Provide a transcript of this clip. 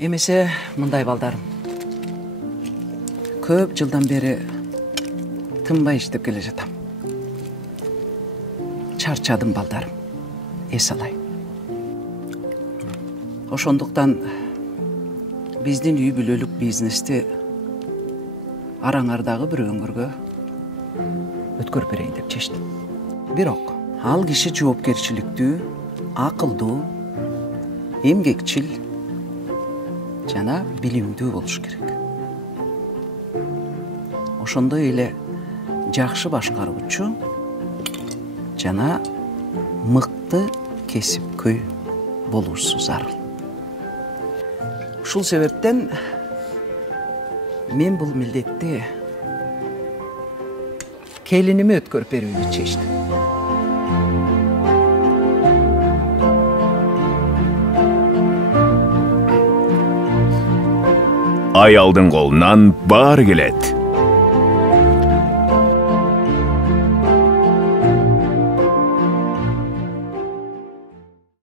Эмесе мындай балдарым. Көп жылдан бери тынбай иштеп келе жатам. Чарчадым балдарым. Эс алай. Ошондуктан биздин үй бүлөлүк бизнести араңардагы бир өңүргө өткөрүп берейин деп чечтим. Бирок ал киши жоопкерчиликтүү, акылдуу, эмгекчил жана билимдүү болуш керек. Ошондой эле жакшы башкаруучу жана мыкты кесипкөй болуусу зарыл. Ушул себептен мен бул милдетти келиниме өткөрүп берүүнү чечтим. Аялдын колунан баары келет.